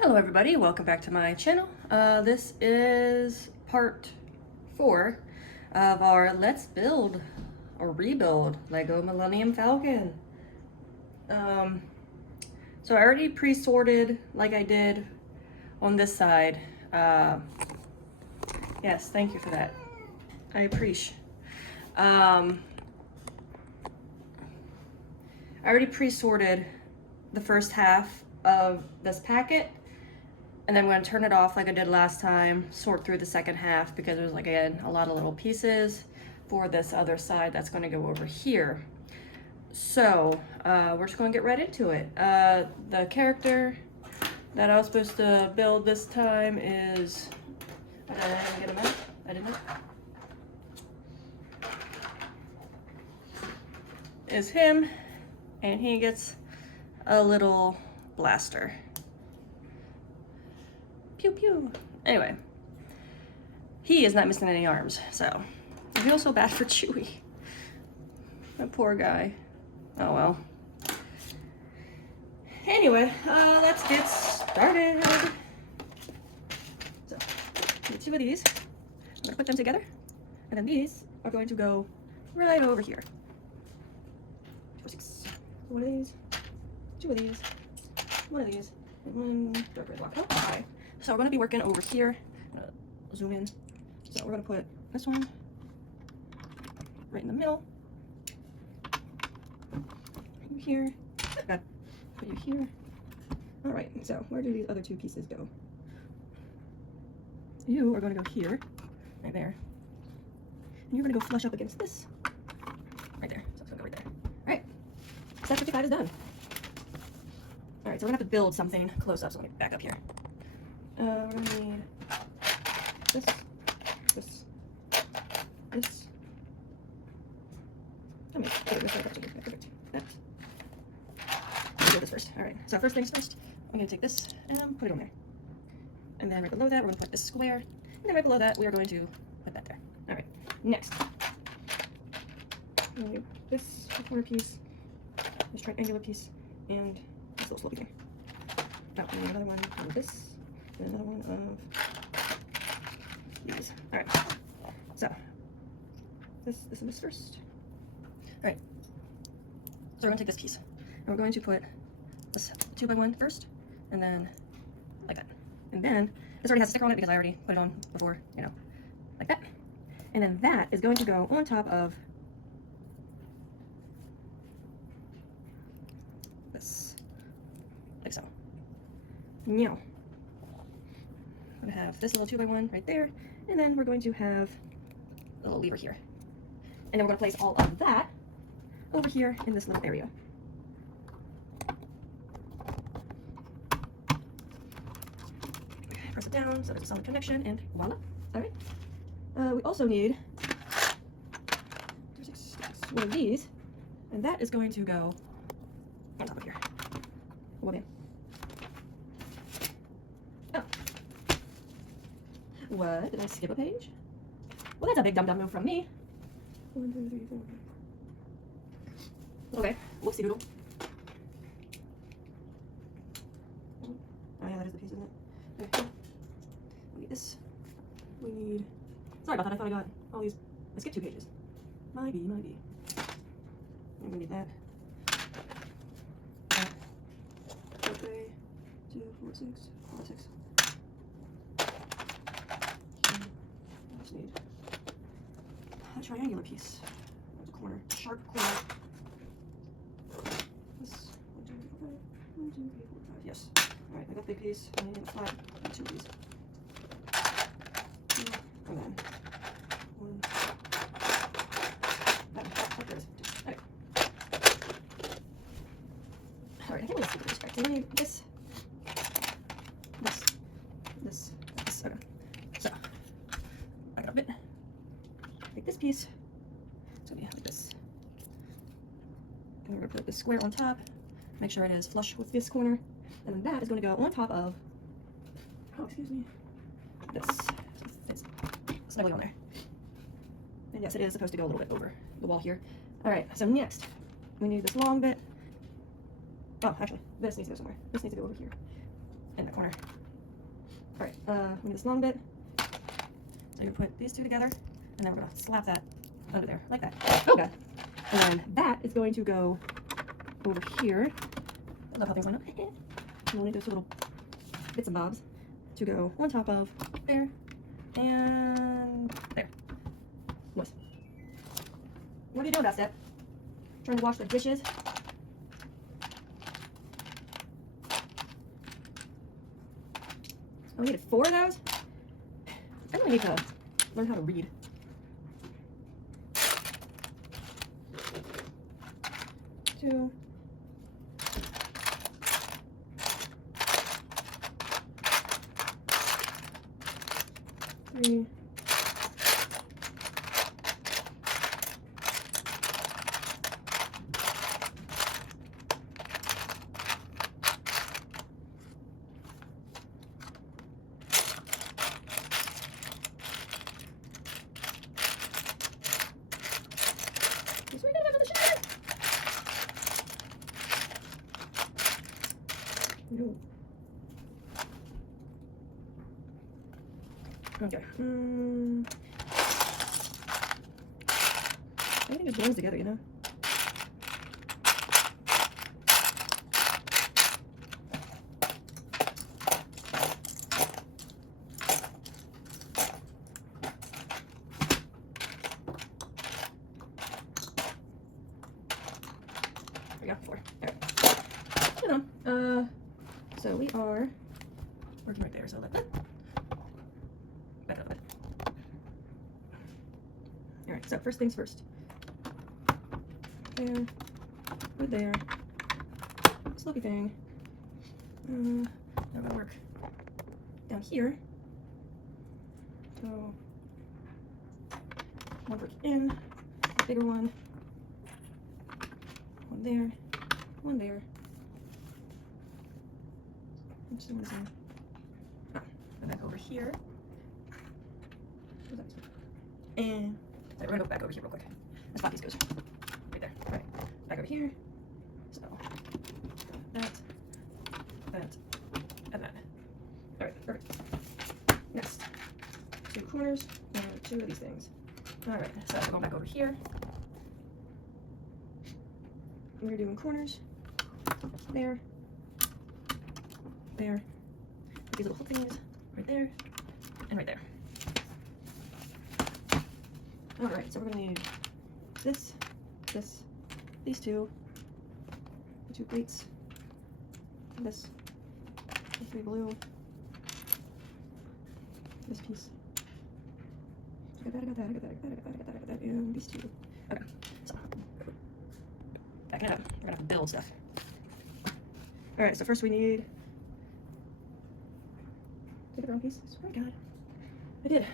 Hello everybody, welcome back to my channel. This is part 4 of our Let's Build or Rebuild Lego Millennium Falcon. So I already pre-sorted like I did on this side. Yes, thank you for that. I appreciate. I already pre-sorted the first half of this packet, and then I'm going to turn it off like I did last time, sort through the second half because there's, like, again, a lot of little pieces for this other side that's going to go over here. So we're just going to get right into it. The character that I was supposed to build this time is, I didn't get him out. I didn't. Is him, and he gets a little blaster. Pew pew. Anyway, he is not missing any arms, so I feel so bad for Chewie. That poor guy. Oh well. Anyway, let's get started. So, need 2 of these. I'm gonna put them together, and then these are going to go right over here. 6. 1 of these, 2 of these, 1 of these, and 1 dark red block. Oh, okay. So we're going to be working over here. I'm going to zoom in. So we're going to put this one right in the middle. Put you here. Put you here. All right, so where do these other 2 pieces go? You are going to go here, right there. And you're going to go flush up against this, right there. So it's going to go right there. All right, step 55 is done. All right, so we're going to have to build something close up, so let me back up here. We're going to need this, this, this. Tell me, perfect. That. Let's do this first. All right, so first things first, I'm going to take this and put it on there. And then right below that, we're going to put this square. And then right below that, we are going to put that there. All right, next. I'm going to do this corner piece, this triangular piece, and this little slopey thing. Oh, and another one of this, and another one of these. All right, so this and this first. All right, so we're going to take this piece, and we're going to put this 2x1 first, and then like that. And then this already has a sticker on it because I already put it on before, you know, like that. And then that is going to go on top of this, like so. Now, I'm going to have this little 2x1 right there, and then we're going to have a little lever here. And then we're going to place all of that over here in this little area. Press it down so there's a solid connection, and voila. All right. We also need 1 of these, and that is going to go on top of here. Well, then. Oh. What? Did I skip a page? Well, that's a big dum-dum move from me. 1, 2, 3, 4. Okay, whoopsie doodle. Oh yeah, that is the piece, isn't it? Okay. We need this. We need... Sorry about that, I thought I got all these... I skipped 2 pages. Might be. I'm gonna need that. 3, 2, 4, 6, 4, 6. I just need a triangular piece. There's a corner, sharp corner. This 1, 2, 3, 4, 5. 1, 2, 3, 4, 5. Yes. All right, I got the big piece. I need a flat 2 of these. And then 1. Okay. All right, I can't really skip this part. So we need this. Okay. So I got a bit. Take this piece. It's gonna be like this. And we're gonna put this square on top. Make sure it is flush with this corner. And then that is gonna go on top of, oh, excuse me, this. It's snugly on there. And yes, it is supposed to go a little bit over the wall here. All right, so next we need this long bit. Oh, actually, this needs to go somewhere. This needs to go over here. in the corner. All right, we need this long bit. So you put these two together, and then we're gonna slap that under there, like that. Oh god. And then that is going to go over here. I love how things line up. And we'll need those little bits and bobs to go on top of there and there. Nice. What are you doing, Bastette? Trying to wash the dishes? Oh, we needed 4 of those? I really need to learn how to read. 2. 3. 'Cause we gotta have the shit. No. Okay. Everything just blends together, you know? There we go, 4. Alright. Hold on. So we are working right there, so let that back up a bit. Alright, so first things first. There, right there. Sloppy thing. Now we're gonna work down here. So one brick in, a bigger one. One there, one there. Oops, one is in. Oh, and back over here. And we're gonna go back over here real quick. As flat these goes. Right there. All right. Back over here. So that, and that. All right, perfect. Next, 2 corners and 2 of these things. All right, so we're going back over here. We're doing corners. There. There. These little hook things. Right there. And right there. Alright, so we're going to need this, these 2, the 2 pleats, this, the 3 blue, this piece. I got that, and these 2. Okay, so, backing it up, we're going to have to build stuff. Alright, so first we need, did I get the wrong piece? I swear to God, I did.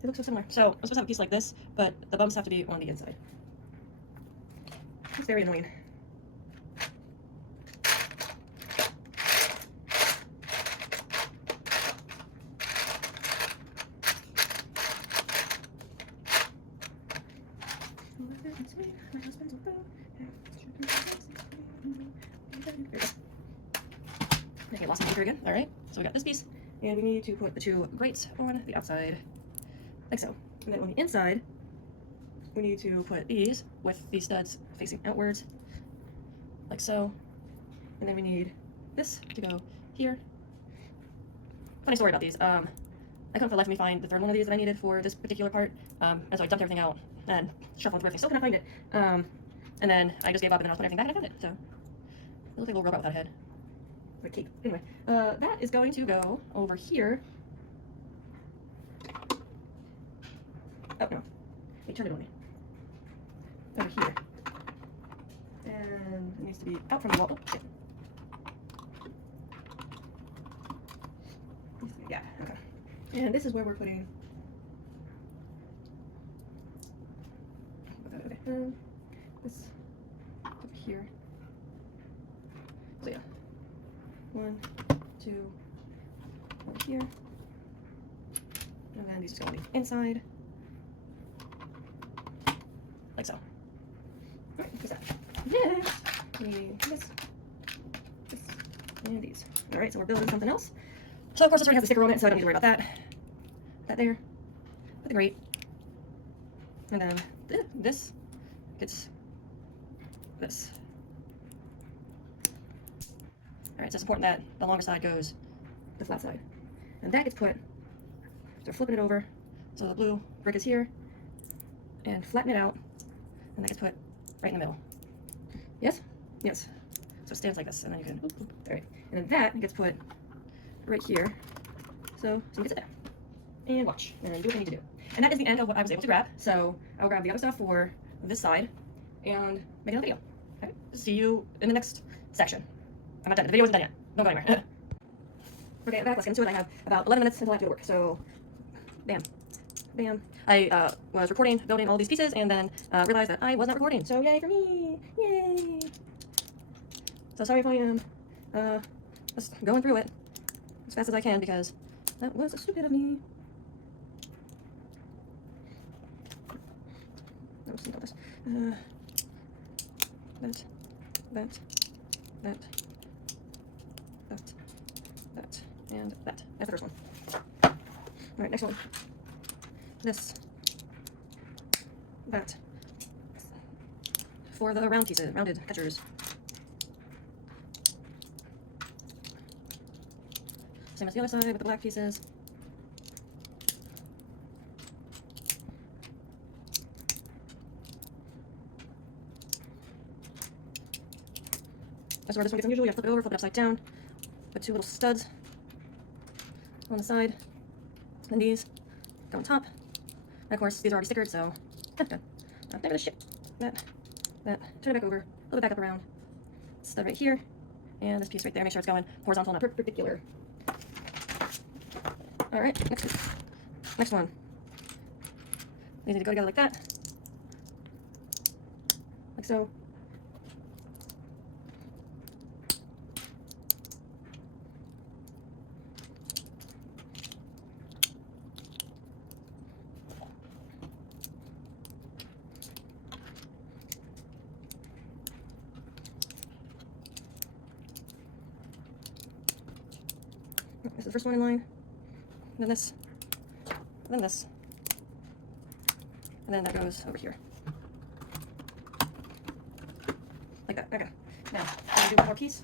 They look so similar. So I'm supposed to have a piece like this, but the bumps have to be on the inside. It's very annoying. Okay, lost my anchor again. All right, so we got this piece, and we need to put the 2 grates on the outside. Like so. And then on the inside, we need to put these with these studs facing outwards, like so. And then we need this to go here. Funny story about these. I couldn't for the life of me find the 3rd one of these that I needed for this particular part. And so I dumped everything out and shuffled through everything. Still couldn't find it. And then I just gave up and then I was putting everything back and I found it. So it looks like a little robot without a head. Like cape. Anyway, that is going to go over here. Oh no, wait, turn it on me. Over here. And it needs to be out from the wall. Oh, yeah, okay. And this is where we're putting. Okay, this over here. So yeah. 1, 2, over here. And then these are going to be inside. Like so. Alright, what's that? Next, we need this, and these. All right, so we're building something else. So of course this already has a sticker on it, so I don't need to worry about that. That there, put the grate, and then this gets this. All right, so it's important that the longer side goes the flat side, and that gets put. So we're flipping it over, so the blue brick is here, and flatten it out, and that gets put right in the middle. Yes, yes. So it stands like this, and then you can. All right, and then that gets put right here. So someone gets it there. And watch, and then do what I need to do. And that is the end of what I was able to grab. So I'll grab the other stuff for this side and make another video. Okay, see you in the next section. I'm not done. The video isn't done yet. Don't go anywhere. Okay, I'm back. Let's get into it. I have about 11 minutes until I have to go to work. So, bam. Bam. I was recording, building all these pieces, and then realized that I was not recording. So, yay for me. Yay. So, sorry if I am just going through it as fast as I can, because that was stupid of me. Let's see about this. That, and that. That's the first one. All right, next one. This, that. For the round pieces, rounded catchers. Same as the other side with the black pieces. That's where this one gets unusual. You have to flip it over, flip it upside down. Put two little studs on the side. And these go on top. And of course, these are already stickered, so that's good. There the shit. That. Turn it back over. A little bit back up around. Stud right here. And this piece right there. Make sure it's going horizontal, not perpendicular. Alright, next one. These need to go together like that. Like so. This is the first one in line. Then this, then this, and then that goes over here. Like that. Okay. Now, I'm going to do one more piece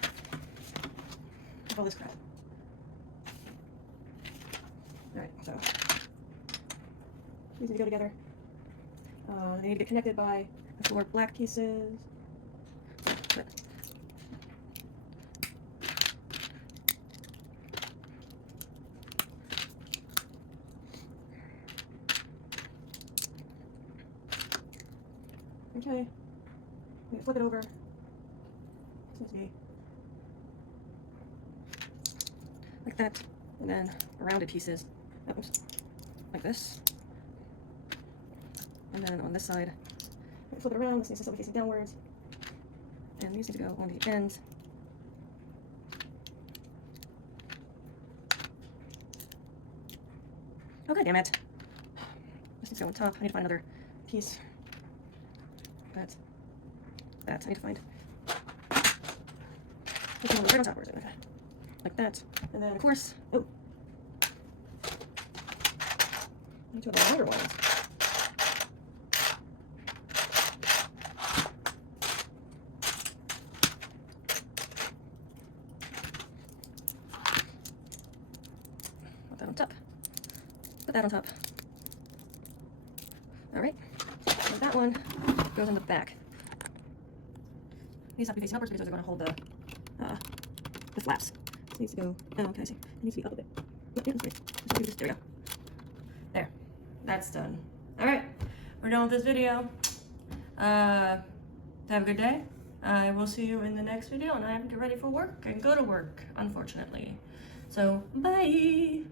of all this crap. Alright, so these need to go together. They need to get connected by the four black pieces. Okay, I'm gonna flip it over. This needs to be like that, and then rounded pieces. Oops, like this. And then on this side, I'm gonna flip it around. This needs to still be facing downwards, and these need to go on the ends. Oh god damn it! This needs to go on top. I need to find another piece. That. I need to find. Right on top. Where is it? Okay. Like that. And then, of course, oh. I need to have the longer ones. Put that on top. Put that on top. Alright. So that one goes in the back. These have to be facing upwards because they're going to hold the flaps. This needs to go. Oh, okay, I see. It needs to be up a bit. There we go. There. That's done. All right, we're done with this video. Have a good day. I will see you in the next video, and I have to get ready for work and go to work, unfortunately. So, bye.